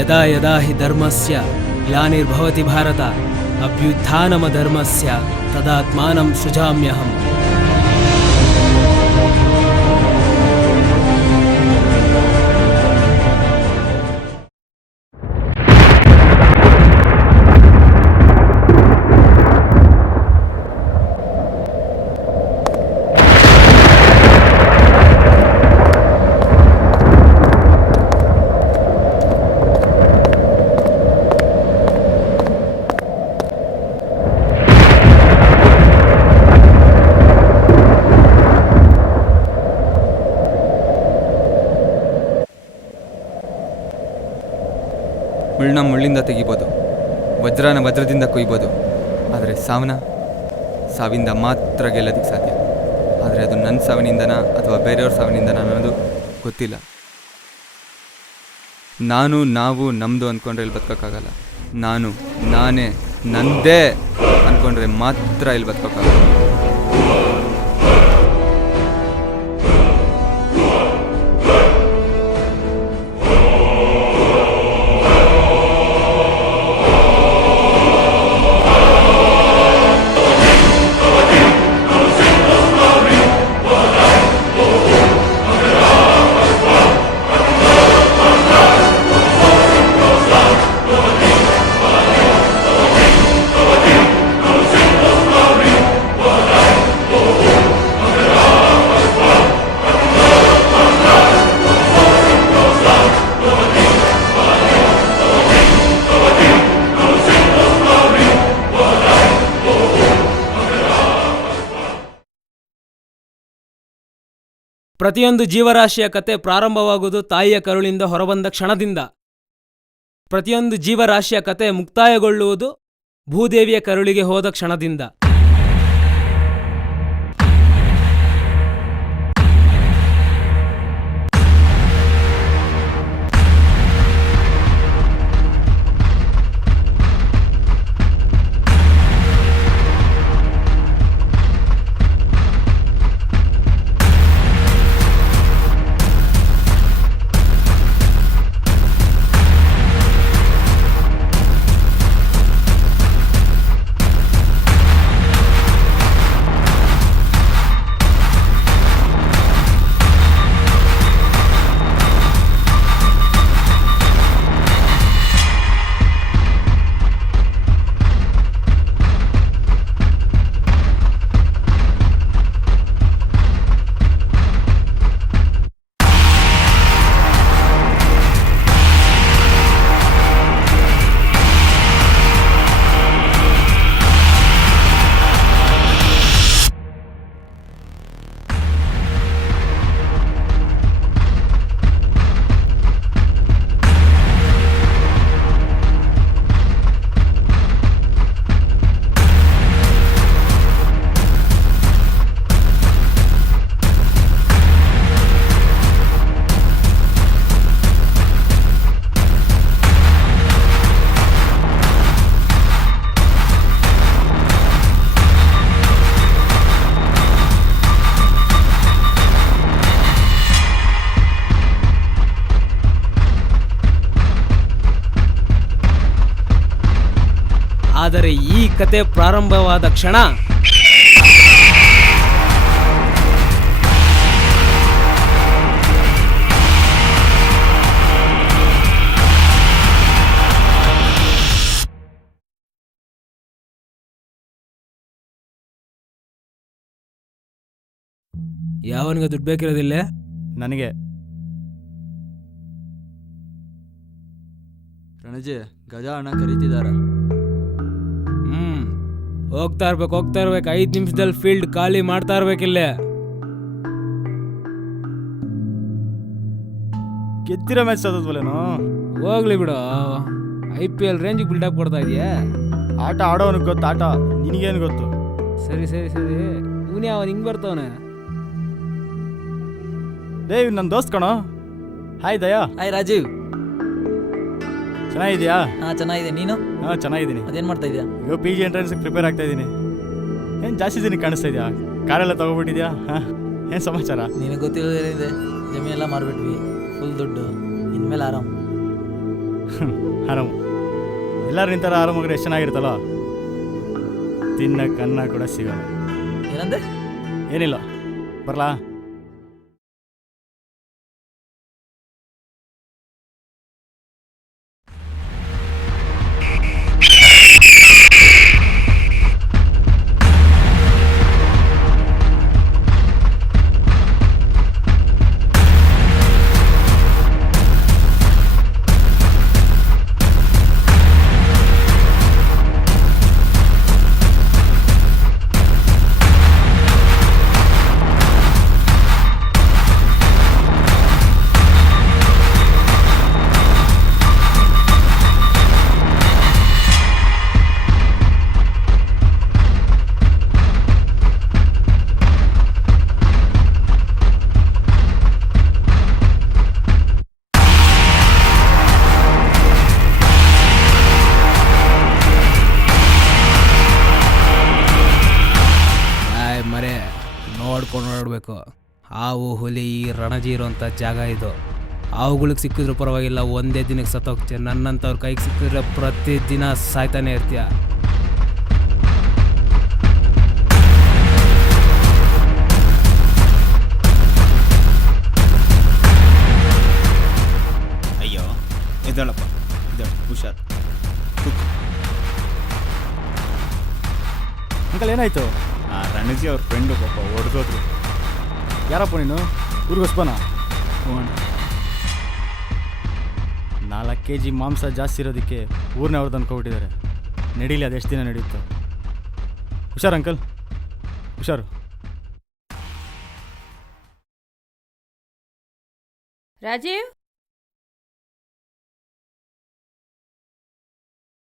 ಯದಾ ಯದಾ ಹಿ ಧರ್ಮಸ್ಯ ಗ್ಲಾನಿರ್ಭವತಿ ಭಾರತ ಅಭ್ಯುತ್ಥಾನಮಧರ್ಮಸ್ಯ ತದಾತ್ಮಾನಂ ಸೃಜಾಮ್ಯಹಂ. ಮುಳ್ಳನ್ನ ಮುಳ್ಳಿಂದ ತೆಗಿಬೋದು, ವಜ್ರನ ವಜ್ರದಿಂದ ಕೊಯ್ಬೋದು, ಆದರೆ ಸಾವಿಂದ ಮಾತ್ರ ಗೆಲ್ಲೋದಕ್ಕೆ ಸಾಧ್ಯ. ಆದರೆ ಅದು ನನ್ನ ಸಾವಿನಿಂದನಾ ಅಥವಾ ಬೇರೆಯವ್ರ ಸಾವಿನಿಂದನಾ ಅನ್ನೋದು ಗೊತ್ತಿಲ್ಲ. ನಾವು ನಮ್ಮದು ಅಂದ್ಕೊಂಡ್ರೆ ಇಲ್ಲಿ ಬದುಕೋಕ್ಕಾಗಲ್ಲ. ನಾನೇ ನಂದೇ ಅಂದ್ಕೊಂಡ್ರೆ ಮಾತ್ರ ಇಲ್ಲಿ ಬದುಕೋಕ್ಕಾಗಲ್ಲ. ಪ್ರತಿಯೊಂದು ಜೀವರಾಶಿಯ ಕತೆ ಪ್ರಾರಂಭವಾಗುವುದು ತಾಯಿಯ ಕರುಳಿಂದ ಹೊರಬಂದ ಕ್ಷಣದಿಂದ. ಪ್ರತಿಯೊಂದು ಜೀವರಾಶಿಯ ಕತೆ ಮುಕ್ತಾಯಗೊಳ್ಳುವುದು ಭೂದೇವಿಯ ಕರುಳಿಗೆ ಹೋದ ಕ್ಷಣದಿಂದ. ಆದರೆ ಈ ಕತೆ ಪ್ರಾರಂಭವಾದ ಕ್ಷಣ ಯಾವನಿಗೆ ದುಡ್ಡು ಬೇಕಿರೋದಿಲ್ಲ? ನನಗೆ. ರಣಜಿ, ಗಜ ಅಣ್ಣ ಕರೀತಿದ್ದಾರೆ. ಹೋಗ್ತಾ ಇರ್ಬೇಕು 5 ನಿಮಿಷದಲ್ಲಿ ಫೀಲ್ಡ್ ಖಾಲಿ ಮಾಡ್ತಾ ಇರ್ಬೇಕಿಲ್ಲೇ. ಗೆದ್ದಿರೋ ಮ್ಯಾಚ್ ಸೋತದ್ವಲ್ಲೇನೋ. ಹೋಗ್ಲಿ ಬಿಡು, IPL ರೇಂಜಿಗೆ ಬಿಲ್ಡಪ್ ಕೊಡ್ತಾ ಇದೆಯಾ? ಆಟ ಆಡೋವನಿಗೆ ಗೊತ್ತು, ಆಟ ನಿನಗೇನು ಗೊತ್ತು? ಸರಿ ಇವನೇ ಅವನು ಹಿಂಗೆ ಬರ್ತವನೆ. ದೇವ್ ನನ್ನ ದೋಸ್ತ್ ಕಣೋ. ಹಾಯ್ ದಯಾ. ಹಾಯ್ ರಾಜೀವ್. ಚೆನ್ನಾಗಿದ್ಯಾ? ಹಾಂ ಚೆನ್ನಾಗಿದೆ. ನೀನು? ಹಾಂ ಚೆನ್ನಾಗಿದ್ದೀನಿ. ಅದೇನು ಮಾಡ್ತಾ ಇದೆಯಾ? ಈಗ PG ಎಂಟ್ರೆನ್ಸ್ಗೆ ಪ್ರಿಪೇರ್ ಆಗ್ತಾ ಇದ್ದೀನಿ. ಏನು ಜಾಸ್ತಿ ದಿನ ಕಾಣಿಸ್ತಾ ಇದೆಯಾ? ಕಾರೆಲ್ಲ ತೊಗೊಬಿಟ್ಟಿದ್ಯಾ? ಹಾಂ, ಏನು ಸಮಾಚಾರ? ನಿನಗೆ ಗೊತ್ತಿರೋದೇನಿದೆ, ಜಮೀನೆಲ್ಲ ಮಾರ್ಬಿಟ್ವಿ, ಫುಲ್ ದುಡ್ಡು, ಇನ್ಮೇಲೆ ಆರಾಮ್. ಆರಾಮು. ಎಲ್ಲರೂ ನಿಂತಾರ ಆರಾಮಾಗ್ರೆ ಎಷ್ಟು ಚೆನ್ನಾಗಿರುತ್ತಲ್ಲ. ತಿನ್ನಕ್ಕೆ ಅನ್ನ ಕೂಡ ಸಿಗೋಲ್ಲ. ಏನಂದೆ? ಏನಿಲ್ಲ, ಬರಲಾ? ಮರೆ ನೋಡ್ಕೊಂಡು ನೋಡಬೇಕು. ಹಾವು ಹುಲಿ ರಣಜಿ ಇರೋಂಥ ಜಾಗ ಇದು. ಹಾವುಗಳಿಗೆ ಸಿಕ್ಕಿದ್ರು ಪರವಾಗಿಲ್ಲ, ಒಂದೇ ದಿನಕ್ಕೆ ಸತ್ತೋಗ್ತೀಯ. ನನ್ನಂಥವ್ರ ಕೈಗೆ ಸಿಕ್ಕಿದ್ರೆ ಪ್ರತಿದಿನ ಸಾಯ್ತಾನೆ ಇರ್ತೀಯ. ಅಯ್ಯೋ ಎದ್ದೇಳಪ್ಪ, ಎದ್ದೇಳು, ಹುಷಾರು. ಅಂಕಲ್ ಏನಾಯ್ತು? ಆ ರಣಜಿ ಅವ್ರ ಫ್ರೆಂಡು ಪಾಪ ಹೊಡೆದೋದ್ರು. ಯಾರಪ್ಪ ನೀನು? ಊರಿಗೋಸ್ಬನ 4 kg ಮಾಂಸ ಜಾಸ್ತಿ ಇರೋದಕ್ಕೆ ಊರಿನವ್ರದ್ದು ಅನ್ಕೊಬಿಟ್ಟಿದ್ದಾರೆ. ನಡೀಲಿ, ಅದೆಷ್ಟು ದಿನ ನಡೆಯುತ್ತೋ. ಹುಷಾರು ಅಂಕಲ್, ಹುಷಾರು. ರಾಜೀವ್,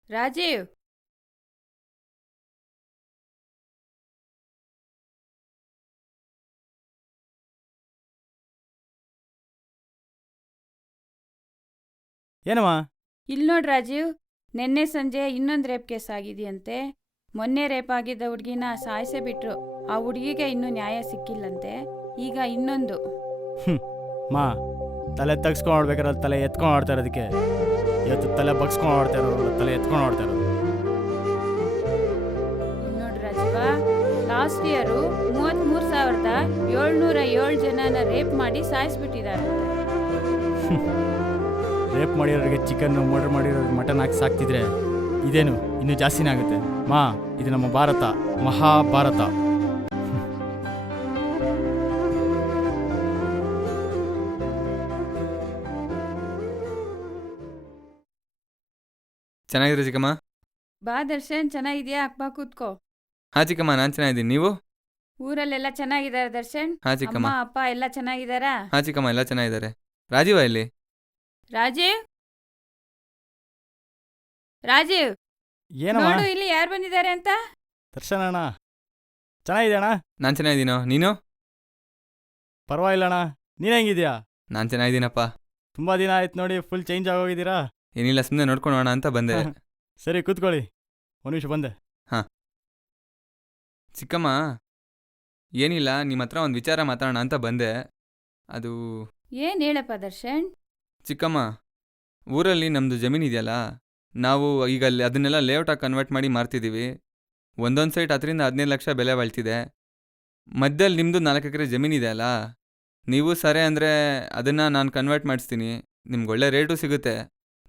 ರಾಜೀವ್, ಏನಮ್ಮ? ಇಲ್ಲಿ ನೋಡ್ ರಾಜೀವ್, ನಿನ್ನೆ ಸಂಜೆ ಇನ್ನೊಂದು ರೇಪ್ ಕೇಸ್ ಆಗಿದೆಯಂತೆ. ಮೊನ್ನೆ ರೇಪ್ ಆಗಿದ್ದ ಹುಡುಗಿನ ಸಾಯಿಸೇ ಬಿಟ್ರು. ಆ ಹುಡುಗಿಗೆ ಇನ್ನೂ ನ್ಯಾಯ ಸಿಕ್ಕಿಲ್ಲಂತೆ. ಈಗ ಇನ್ನೊಂದು. ಮಾ, ತಲೆ ತಗ್ಸ್ಕೊಂಡು ಆಡ್ಬೇಕಾದ್ರೆ ತಲೆ ಎತ್ಕೊಂಡು ಆಡ್ತಾ ಇರೋದಕ್ಕೆ ಇವತ್ತು ತಲೆ ಬಗ್ಸ್ಕೊಂಡು ಆಡ್ತಾ ಇರೋರು ತಲೆ ಎತ್ಕೊಂಡು ಆಡ್ತಾ ಇರೋದು. ಇಲ್ಲಿ ನೋಡ್ ರಾಜೀವ, ಲಾಸ್ಟ್ ಇಯರು 33,707 ಜನನ ರೇಪ್ ಮಾಡಿ ಸಾಯಿಸ್ಬಿಟ್ಟಿದಾರಂತೆ. ರೇಪ್ ಮಾಡಿರೋರಿಗೆ ಚಿಕನ್ನು, ಮರ್ಡರ್ ಮಾಡಿರೋರಿಗೆ ಮಟನ್ ಹಾಕಿ ಸಾಕ್ತಿದ್ರೆ ಇದೇನು ಇನ್ನೂ ಜಾಸ್ತಿನೇ ಆಗುತ್ತೆ. ಮಾ, ಇದು ನಮ್ಮ ಭಾರತ, ಮಹಾಭಾರತ. ಚೆನ್ನಾಗಿದ್ರೆ ಚಿಕ್ಕಮ್ಮ? ಬಾ ದರ್ಶನ್, ಚೆನ್ನಾಗಿದ್ಯಾ? ಅಪ್ಪ ಕೂತ್ಕೋ. ಹಾಂ ಚಿಕ್ಕಮ್ಮ, ನಾನು ಚೆನ್ನಾಗಿದ್ದೀನಿ. ನೀವು? ಊರಲ್ಲೆಲ್ಲ ಚೆನ್ನಾಗಿದ್ದಾರೆ ದರ್ಶನ್? ಹಾಂ ಚಿಕ್ಕಮ್ಮ. ಅಮ್ಮ ಅಪ್ಪ ಎಲ್ಲ ಚೆನ್ನಾಗಿದ್ದಾರಾ? ಹಾಂ ಚಿಕ್ಕಮ್ಮ, ಎಲ್ಲ ಚೆನ್ನಾಗಿದ್ದಾರೆ. ರಾಜೀವ ಇಲ್ಲಿ? ರಾಜೀವ್, ರಾಜೀವ್, ಏನಮ್ಮ? ನೋಡು ಇಲ್ಲಿ ಯಾರು ಬಂದಿದ್ದಾರೆ ಅಂತ. ದರ್ಶನ ಅಣ್ಣ, ಚೆನ್ನಾಗಿದೆ ಅಣ್ಣ. ನಾನು ಚೆನ್ನಾಗಿದ್ದೀನೋ, ನೀನು? ಪರವಾಗಿಲ್ಲ ಅಣ್ಣ, ನೀನು ಹೆಂಗಿದ್ಯಾ? ನಾನು ಚೆನ್ನಾಗಿದ್ದೀನಪ್ಪ. ತುಂಬ ದಿನ ಆಯ್ತು ನೋಡಿ, ಫುಲ್ ಚೇಂಜ್ ಆಗೋಗಿದ್ದೀರಾ. ಏನಿಲ್ಲ, ಸುಮ್ಮನೆ ನೋಡ್ಕೊಂಡು ಅಂತ ಬಂದೆ. ಸರಿ ಕೂತ್ಕೊಳ್ಳಿ, ಒಂದು ನಿಮಿಷ ಬಂದೆ. ಹಾಂ ಚಿಕ್ಕಮ್ಮ, ಏನಿಲ್ಲ, ನಿಮ್ಮ ಹತ್ರ ಒಂದು ವಿಚಾರ ಮಾತಾಡೋಣ ಅಂತ ಬಂದೆ. ಅದು ಏನ್ ಹೇಳಪ್ಪ ದರ್ಶನ್? ಚಿಕ್ಕಮ್ಮ, ಊರಲ್ಲಿ ನಮ್ಮದು ಜಮೀನಿದೆಯಲ್ಲ, ನಾವು ಈಗ ಅಲ್ಲಿ ಅದನ್ನೆಲ್ಲ ಲೇಔಟಾಗಿ ಕನ್ವರ್ಟ್ ಮಾಡಿ ಮಾರ್ತಿದ್ದೀವಿ. ಒಂದೊಂದು ಸೈಟ್ 10-15 ಲಕ್ಷ ಬೆಲೆ ಬಾಳ್ತಿದೆ. ಮಧ್ಯದಲ್ಲಿ ನಿಮ್ಮದು 4 ಎಕರೆ ಜಮೀನಿದೆ ಅಲ್ಲ, ನೀವು ಸರಿ ಅಂದರೆ ಅದನ್ನು ನಾನು ಕನ್ವರ್ಟ್ ಮಾಡಿಸ್ತೀನಿ. ನಿಮ್ಗೆ ಒಳ್ಳೆ ರೇಟು ಸಿಗುತ್ತೆ.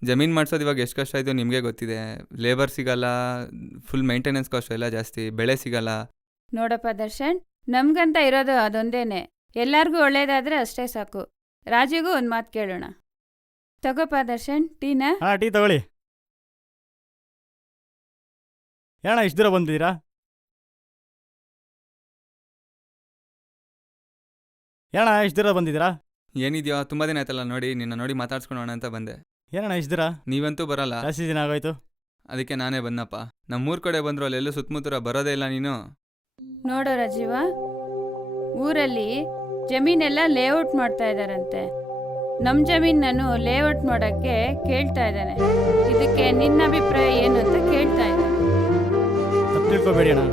ಜಮೀನು ಮಾಡಿಸೋದು ಇವಾಗ ಎಷ್ಟು ಕಷ್ಟ ಆಯಿತು ನಿಮಗೆ ಗೊತ್ತಿದೆ. ಲೇಬರ್ ಸಿಗಲ್ಲ, ಫುಲ್ ಮೇಂಟೆನೆನ್ಸ್ ಕಾಸ್ಟ್ ಎಲ್ಲ ಜಾಸ್ತಿ, ಬೆಳೆ ಸಿಗಲ್ಲ. ನೋಡಪ್ಪ ದರ್ಶನ್, ನಮ್ಗಂತ ಇರೋದು ಅದೊಂದೇನೆ. ಎಲ್ಲಾರ್ಗೂ ಒಳ್ಳೇದಾದ್ರೆ ಅಷ್ಟೇ ಸಾಕು. ರಾಜುಗೂ ಒಂದು ಮಾತು ಕೇಳೋಣ. ತಗೋಪ್ಪ ದರ್ಶನ್, ಟೀನಾ? ಹಾಂ, ಟೀ ತಗೊಳ್ಳಿ. ಏನಣ್ಣ ಇಷ್ಟು ದೂರ ಬಂದಿದ್ದೀರಾ? ಏನಣ್ಣ ಇಷ್ಟು ದೂರ ಬಂದಿದ್ದೀರಾ? ಏನಿದೆಯೋ, ತುಂಬ ದಿನ ಆಯ್ತಲ್ಲ ನೋಡಿ, ನಿನ್ನ ನೋಡಿ ಮಾತಾಡ್ಸ್ಕೊಳೋಣ ಅಂತ ಬಂದೆ. ಏನಣ್ಣ ಇಷ್ಟು ದೂರ? ನೀವಂತೂ ಬರಲ್ಲ, ಜಾಸ್ತಿ ದಿನ ಆಗೋಯ್ತು. ಅದಕ್ಕೆ ನಾನೇ ಬಂದಪ್ಪ. ನಮ್ಮೂರ ಕಡೆ ಬಂದ್ರು ಅಲ್ಲೆಲ್ಲೂ ಸುತ್ತಮುತ್ತ ಬರೋದೇ ಇಲ್ಲ ನೀನು. ನೋಡೋ ರಾಜೀವ, ಊರಲ್ಲಿ ಜಮೀನೆಲ್ಲ ಲೇಔಟ್ ಮಾಡ್ತಾ ಇದ್ದಾರಂತೆ. ನಮ್ಮ ಜಮೀನನ್ನು ಲೇಔಟ್ ಮಾಡೋಕ್ಕೆ ಕೇಳ್ತಾ ಇದ್ದಾನೆ. ಇದಕ್ಕೆ ನಿನ್ನ ಅಭಿಪ್ರಾಯ ಏನು ಅಂತ ಕೇಳ್ತಾ ಇದ್ದಾನೆ. ತಪ್ಪು ತಿಳ್ಕೊಬೇಡಿ ಅಣ್ಣ,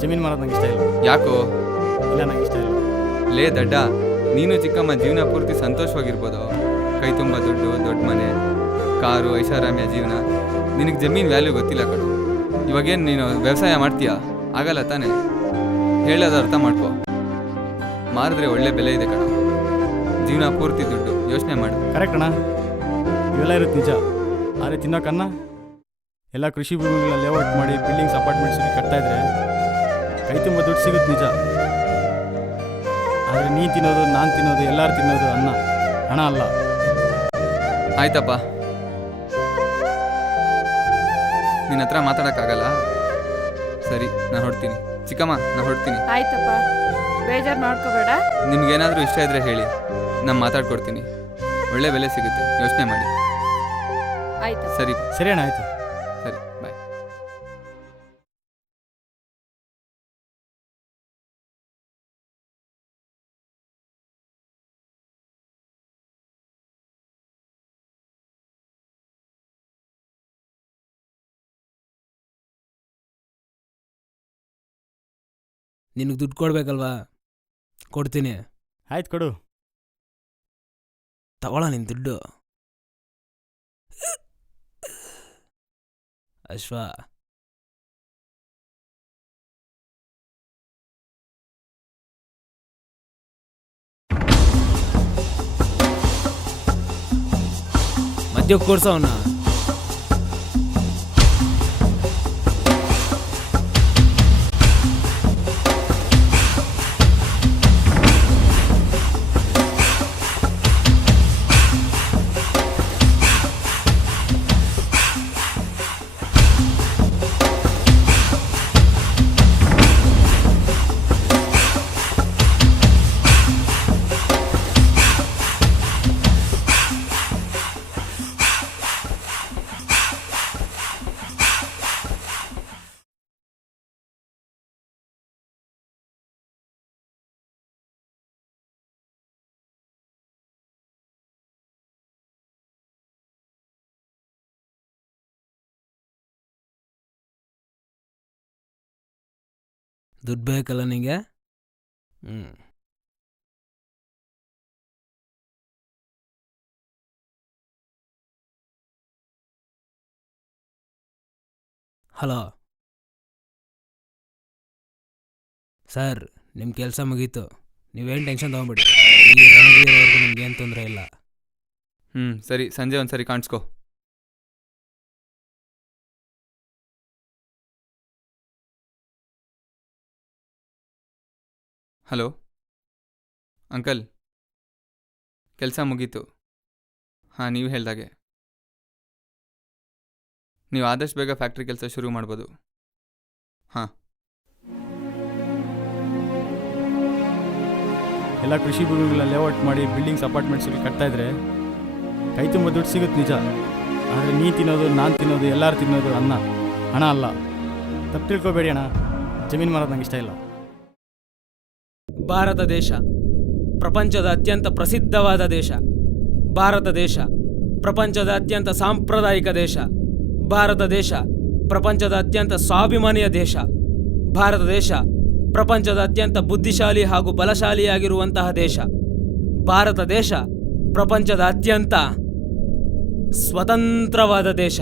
ಜಮೀನು ಮಾರೋದು ನಂಗೆ ಇಷ್ಟ ಇಲ್ಲ. ಯಾಕೋ? ಇಲ್ಲ, ನಂಗೆ ಇಷ್ಟ ಇಲ್ಲ. ಲೇ ದಡ್ಡ, ನೀನು ಚಿಕ್ಕಮ್ಮ ಜೀವನ ಪೂರ್ತಿ ಸಂತೋಷವಾಗಿರ್ಬೋದು. ಕೈ ತುಂಬ ದುಡ್ಡು, ದೊಡ್ಡ ಮನೆ, ಕಾರು ಐಷಾರಾಮ್ಯ ಜೀವನ. ನಿನಗೆ ಜಮೀನು ವ್ಯಾಲ್ಯೂ ಗೊತ್ತಿಲ್ಲ ಕಣೋ. ಇವಾಗೇನು ನೀನು ವ್ಯವಸಾಯ ಮಾಡ್ತೀಯಾ? ಆಗಲ್ಲ ತಾನೇ. ಹೇಳೋದು ಅರ್ಥ ಮಾಡ್ಕೋ. ಮಾರಿದ್ರೆ ಒಳ್ಳೆ ಬೆಲೆ ಇದೆ ಕಣೋ. ಜೀವನ ಪೂರ್ತಿ ದುಡ್ಡು. ಯೋಚನೆ ಮಾಡು. ಕರೆಕ್ಟ್ ಅಣ್ಣ, ಇವೆಲ್ಲ ಇರುತ್ತೆ ನಿಜ. ಆದರೆ ತಿನ್ನೋಕನ್ನ ಎಲ್ಲ ಕೃಷಿ ಭೂಮಿಗಳ ಲೇಔಟ್ ಮಾಡಿ ಬಿಲ್ಡಿಂಗ್ಸ್ ಅಪಾರ್ಟ್ಮೆಂಟ್ಸ್ ಕಟ್ತಾ ಇದ್ರೆ ಕೈ ತುಂಬ ದುಡ್ಡು ಸಿಗುತ್ತೆ ನಿಜ. ಆದರೆ ನೀನು ತಿನ್ನೋದು, ನಾನು ತಿನ್ನೋದು, ಎಲ್ಲರೂ ತಿನ್ನೋದು ಅನ್ನ, ಹಣ ಅಲ್ಲ. ಆಯ್ತಪ್ಪ, ನಿನ್ನ ಹತ್ರ ಮಾತಾಡೋಕ್ಕಾಗಲ್ಲ. ಸರಿ, ನಾನು ಹೊರಡ್ತೀನಿ. ಚಿಕ್ಕಮ್ಮ, ನಾನು ಹೊರಡ್ತೀನಿ. ಆಯ್ತಪ್ಪ, ಬೇಜಾರು ಮಾಡ್ಕೋಬೇಡ. ನಿಮ್ಗೇನಾದರೂ ಇಷ್ಟ ಇದ್ದರೆ ಹೇಳಿ, ನಾನು ಮಾತಾಡ್ಕೊಡ್ತೀನಿ. ಒಳ್ಳೆ ಬೆಲೆ ಸಿಗುತ್ತೆ, ಯೋಚನೆ ಮಾಡಿ. ಆಯ್ತು. ಸರಿ ಸರಿ ಅಣ್ಣ, ಆಯಿತು. ಸರಿ, ಬಾಯ್. ನಿನಗೆ ದುಡ್ಡು ಕೊಡ್ಬೇಕಲ್ವಾ? ಕೊಡ್ತೀನಿ. ಆಯ್ತು, ಕೊಡು. ತಗೊಳ ನಿನ್ನ ದುಡ್ಡು. ಅಶ್ವ, ಮದ್ಯಕ್ಕೆ ಕೊಡ್ಸವನ್ನ. ದುಡ್ಡು ಬೇಕಲ್ಲ ನಿಂಗೆ? ಹಲೋ ಸರ್, ನಿಮ್ಮ ಕೆಲಸ ಮುಗೀತು. ನೀವೇನು ಟೆನ್ಷನ್ ತೊಗೊಂಬಿಡಿ. ಈ ರಣವೀರವರೆಗೂ ನಿಮ್ಗೇನು ತೊಂದರೆ ಇಲ್ಲ. ಸರಿ, ಸಂಜೆ ಒಂದು ಸರಿ ಕಾಣಿಸ್ಕೋ. ಹಲೋ ಅಂಕಲ್, ಕೆಲಸ ಮುಗೀತು. ಹಾಂ, ನೀವು ಹೇಳ್ದಾಗೆ ನೀವು ಆದಷ್ಟು ಬೇಗ ಫ್ಯಾಕ್ಟ್ರಿ ಕೆಲಸ ಶುರು ಮಾಡ್ಬೋದು. ಹಾಂ, ಎಲ್ಲ ಕೃಷಿ ಭೂಮಿಗಳ ಲೇಔಟ್ ಮಾಡಿ ಬಿಲ್ಡಿಂಗ್ಸ್ ಅಪಾರ್ಟ್ಮೆಂಟ್ಸ್ ಕಟ್ತಾ ಇದ್ರೆ ಕೈ ತುಂಬ ದುಡ್ಡು ಸಿಗುತ್ತೆ ನಿಜ. ಆದರೆ ನೀನು ತಿನ್ನೋದು, ನಾನು ತಿನ್ನೋದು, ಎಲ್ಲರೂ ತಿನ್ನೋದು ಅನ್ನ, ಹಣ ಅಲ್ಲ. ತಪ್ಪು ತಿಳ್ಕೊಬೇಡಿ ಅಣ್ಣ, ಜಮೀನು ಮಾರೋದು ನಂಗೆ ಇಷ್ಟ ಇಲ್ಲ. ಭಾರತ ದೇಶ ಪ್ರಪಂಚದ ಅತ್ಯಂತ ಪ್ರಸಿದ್ಧವಾದ ದೇಶ. ಭಾರತ ದೇಶ ಪ್ರಪಂಚದ ಅತ್ಯಂತ ಸಾಂಪ್ರದಾಯಿಕ ದೇಶ. ಭಾರತ ದೇಶ ಪ್ರಪಂಚದ ಅತ್ಯಂತ ಸ್ವಾಭಿಮಾನಿಯ ದೇಶ. ಭಾರತ ದೇಶ ಪ್ರಪಂಚದ ಅತ್ಯಂತ ಬುದ್ಧಿಶಾಲಿ ಹಾಗೂ ಬಲಶಾಲಿಯಾಗಿರುವಂತಹ ದೇಶ. ಭಾರತ ದೇಶ ಪ್ರಪಂಚದ ಅತ್ಯಂತ ಸ್ವತಂತ್ರವಾದ ದೇಶ.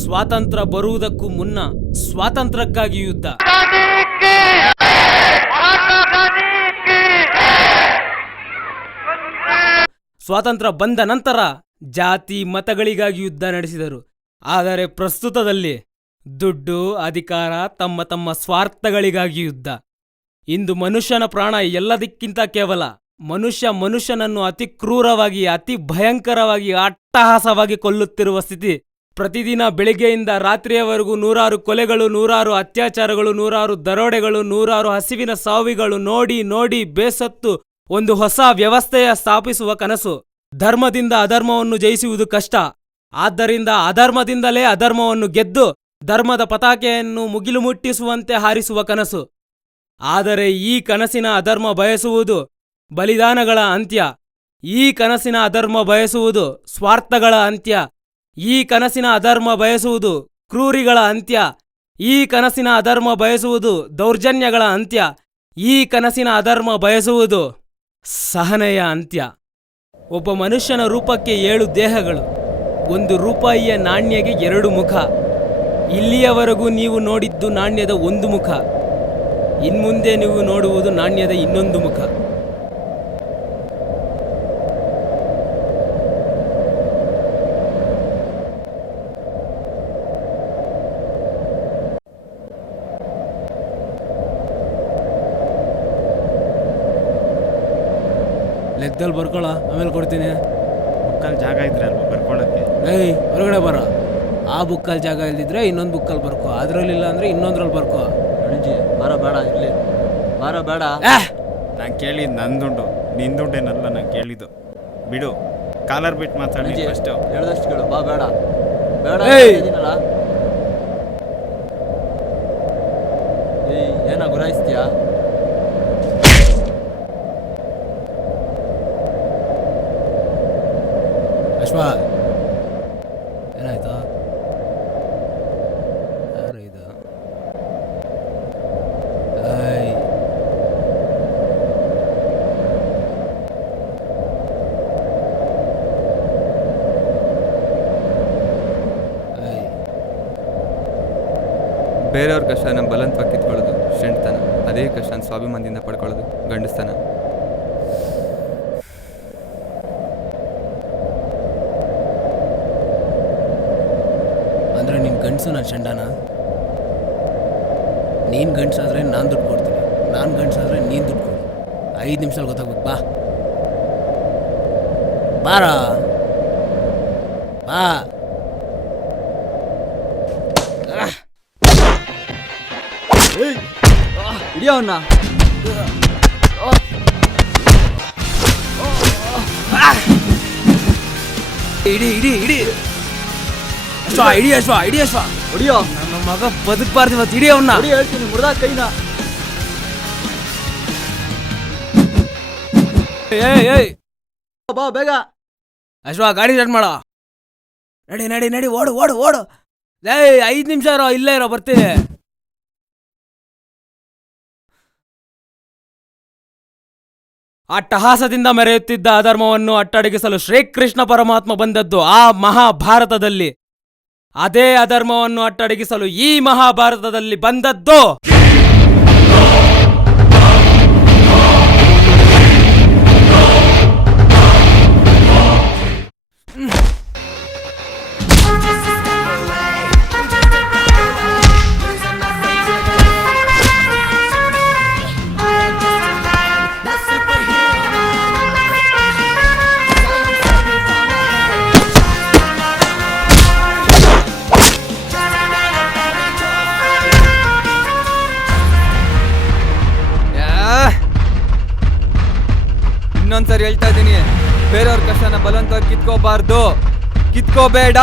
ಸ್ವಾತಂತ್ರ್ಯ ಬರುವುದಕ್ಕೂ ಮುನ್ನ ಸ್ವಾತಂತ್ರ್ಯಕ್ಕಾಗಿ ಯುದ್ಧ. ಸ್ವಾತಂತ್ರ್ಯ ಬಂದ ನಂತರ ಜಾತಿ ಮತಗಳಿಗಾಗಿ ಯುದ್ಧ ನಡೆಸಿದರು. ಆದರೆ ಪ್ರಸ್ತುತದಲ್ಲಿ ದುಡ್ಡು, ಅಧಿಕಾರ, ತಮ್ಮ ತಮ್ಮ ಸ್ವಾರ್ಥಗಳಿಗಾಗಿ ಯುದ್ಧ. ಇಂದು ಮನುಷ್ಯನ ಪ್ರಾಣ ಎಲ್ಲದಕ್ಕಿಂತ ಕೇವಲ ಮನುಷ್ಯನನ್ನು ಅತಿ ಕ್ರೂರವಾಗಿ, ಅತಿ ಭಯಂಕರವಾಗಿ, ಅಟ್ಟಹಾಸವಾಗಿ ಕೊಲ್ಲುತ್ತಿರುವ ಸ್ಥಿತಿ. ಪ್ರತಿದಿನ ಬೆಳಿಗ್ಗೆಯಿಂದ ರಾತ್ರಿಯವರೆಗೂ 100 ಕೊಲೆಗಳು, 100 ಅತ್ಯಾಚಾರಗಳು, 100 ದರೋಡೆಗಳು, 100 ಹಸಿವಿನ ಸಾವಿಗಳು ನೋಡಿ ನೋಡಿ ಬೇಸತ್ತು ಒಂದು ಹೊಸ ವ್ಯವಸ್ಥೆಯ ಸ್ಥಾಪಿಸುವ ಕನಸು. ಧರ್ಮದಿಂದ ಅಧರ್ಮವನ್ನು ಜಯಿಸುವುದು ಕಷ್ಟ. ಆದ್ದರಿಂದ ಅಧರ್ಮದಿಂದಲೇ ಅಧರ್ಮವನ್ನು ಗೆದ್ದು ಧರ್ಮದ ಪತಾಕೆಯನ್ನು ಮುಗಿಲು ಮುಟ್ಟಿಸುವಂತೆ ಹಾರಿಸುವ ಕನಸು. ಆದರೆ ಈ ಕನಸಿನ ಅಧರ್ಮ ಬಯಸುವುದು ಬಲಿದಾನಗಳ ಅಂತ್ಯ. ಈ ಕನಸಿನ ಅಧರ್ಮ ಬಯಸುವುದು ಸ್ವಾರ್ಥಗಳ ಅಂತ್ಯ. ಈ ಕನಸಿನ ಅಧರ್ಮ ಬಯಸುವುದು ಕ್ರೂರಿಗಳ ಅಂತ್ಯ. ಈ ಕನಸಿನ ಅಧರ್ಮ ಬಯಸುವುದು ದೌರ್ಜನ್ಯಗಳ ಅಂತ್ಯ. ಈ ಕನಸಿನ ಅಧರ್ಮ ಬಯಸುವುದು ಸಹನೆಯ ಅಂತ್ಯ. ಒಬ್ಬ ಮನುಷ್ಯನ ರೂಪಕ್ಕೆ 7 ದೇಹಗಳು. ಒಂದು ರೂಪಾಯಿಯ ನಾಣ್ಯಗೆ 2 ಮುಖ. ಇಲ್ಲಿಯವರೆಗೂ ನೀವು ನೋಡಿದ್ದು ನಾಣ್ಯದ ಒಂದು ಮುಖ. ಇನ್ಮುಂದೆ ನೀವು ನೋಡುವುದು ನಾಣ್ಯದ ಇನ್ನೊಂದು ಮುಖ. ಲೆಕ್ಕದಲ್ಲಿ ಬರ್ಕೊಳ, ಆಮೇಲೆ ಕೊಡ್ತೀನಿ. ಬುಕ್ಕಲ್ಲಿ ಜಾಗ ಇದ್ರೆ ಅಲ್ವಾ ಬರ್ಕೊಳ್ಳೋಕ್ಕೆ. ಏಯ್ ಹೊರಗಡೆ ಬರ. ಆ ಬುಕ್ಕಲ್ಲಿ ಜಾಗ ಇಲ್ದಿದ್ರೆ ಇನ್ನೊಂದು ಬುಕ್ಕಲ್ಲಿ ಬರ್ಕೋ, ಅದರಲ್ಲಿಲ್ಲ ಅಂದರೆ ಇನ್ನೊಂದ್ರಲ್ಲಿ ಬರ್ಕೋ. ರಣಜಿ ಬಾರ ಬೇಡ ಇರಲಿ, ಬಾರ ಬೇಡ. ನಾನು ಕೇಳಿದ್ದು ನನ್ನ ದುಡ್ಡು, ನಿನ್ನ ದುಡ್ಡೇನಲ್ಲ ನಾನು ಕೇಳಿದ್ದು. ಬಿಡು, ಕಾಲರ್ ಬಿಟ್ಟು ಮಾತಾಡಿ ಫಸ್ಟು. ಹೇಳ್ದಷ್ಟು ಕೇಳು, ಬಾ ಬೇಡ ಬೇಡ ಏಯ್! ಇದೀನಲ್ಲ. ಏಯ್ ಏನ ಗುರಾಯಿಸ್ತೀಯಾ? ಅಶ್ವಾ, ಏನಾಯ್ತು? ಯಾರು ಇದು? ಏಯ್ ಏಯ್ ಬೇರೆಯವ್ರ ಕಷ್ಟನ ಬಲವಂತವಾಗಿ ಕಿತ್ಕೊಳ್ಳೋದು ಶೆಂಡ್ತನ, ಅದೇ ಕಷ್ಟನ ಸ್ವಾಭಿಮಾನದಿಂದ ಪಡ್ಕೊಳ್ಳೋದು ಗಂಡಸ್ತನ. ಅಂದರೆ ನೀನು ಗಂಡಸು, ನಾನು ಚಂಡನ? ನೀನು ಗಂಡಸಾದ್ರೆ ನಾನು ದುಡ್ಡು ಕೊಡ್ತೀನಿ, ನಾನು ಗಂಡಸಾದ್ರೆ ನೀನು ದುಡ್ಡು ಕೊಡು. 5 ನಿಮಿಷದಲ್ಲಿ ಗೊತ್ತಾಗ್ಬೇಕು. ಬಾ ಬಾರ ಬಾ. ಹಿಡಿಯೋನ್ನ ಇಡಿ ಇಡಿ ಇಡಿ ಅಶ್ವ, ಇಡಿ ಅಶ್ವ, ಇಡಿ ಅಶ್ವ. ಹೊಡಿಯೋ, ನನ್ನ ಮಗ ಬದುಕಬಾರ್ದು ಇವತ್ತು. ಇಡಿ ಅವನ್ನ. ಹೊಡಿ ಹೇಳ್ತೀನಿ, ಮುರ್ದಾ ಕೈನ. ಏಯ್ ಏಯ್ ಬಾ ಬೇಗ. ಅಶ್ವ, ಗಾಡಿ ಸ್ಟಾರ್ಟ್ ಮಾಡ. ನಡಿ ನಡಿ ನಡಿ, ಓಡು ಓಡು ಓಡು. ಏಯ್ 5 ನಿಮಿಷ ಇರೋ, ಇಲ್ಲೇ ಇರೋ, ಬರ್ತೀನಿ. ಅಟ್ಟಹಾಸದಿಂದ ಮೆರೆಯುತ್ತಿದ್ದ ಅಧರ್ಮವನ್ನು ಅಟ್ಟಡಗಿಸಲು ಶ್ರೀಕೃಷ್ಣ ಪರಮಾತ್ಮ ಬಂದದ್ದು ಆ ಮಹಾಭಾರತದಲ್ಲಿ. ಅದೇ ಅಧರ್ಮವನ್ನು ಅಟ್ಟಡಗಿಸಲು ಈ ಮಹಾಭಾರತದಲ್ಲಿ ಬಂದದ್ದು ಇನ್ನೊಂದ್ಸರಿ ಹೇಳ್ತಾ ಇದ್ದೀನಿ, ಬೇರೆಯವ್ರ ಕಷ್ಟನ ಬಲವಂತವಾಗಿ ಕಿತ್ಕೋಬಾರ್ದು, ಕಿತ್ಕೋಬೇಡ.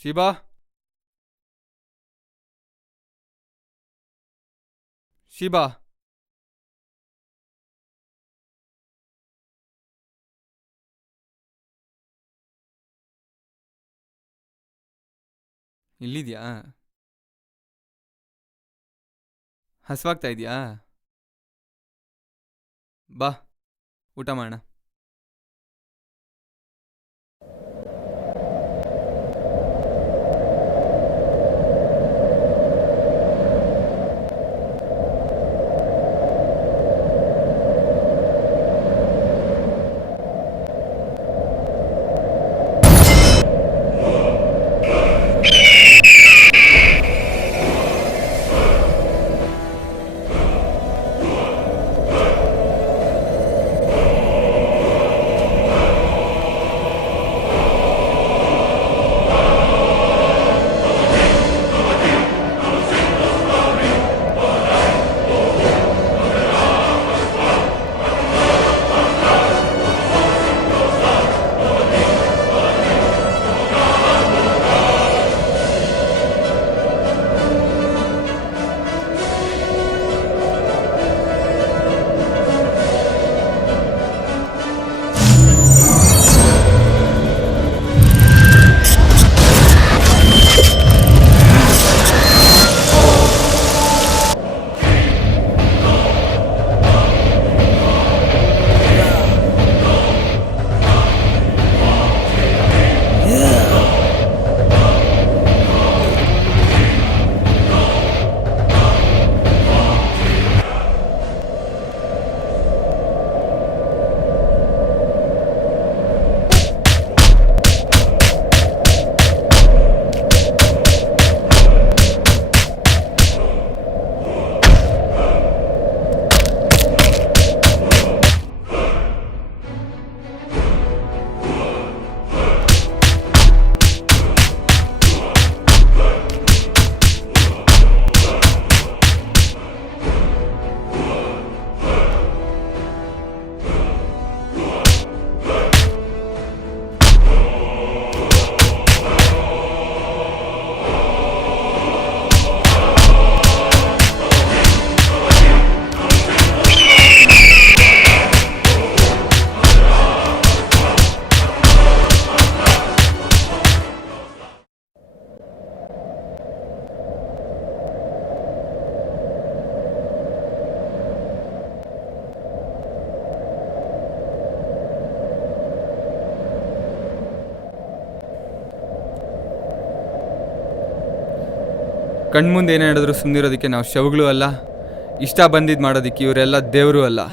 ಶಿಬಾ, ಶಿಬಾ, ಇಲ್ಲಿದ್ಯಾ? ಹಸ್ವಾಗ್ತಾ ಇದೆಯಾ? ಬಾ ಊಟ ಮಾಡೋಣ. ಕಣ್ಮುಂದೆ ಏನೇ ನಡೆದ್ರು ಸುಮ್ಮನಿರೋದಕ್ಕೆ ನಾವು ಶವಗಳು ಅಲ್ಲ, ಇಷ್ಟ ಬಂದಿದ್ದು ಮಾಡೋದಕ್ಕೆ ಇವರೆಲ್ಲ ದೇವರು ಅಲ್ಲ.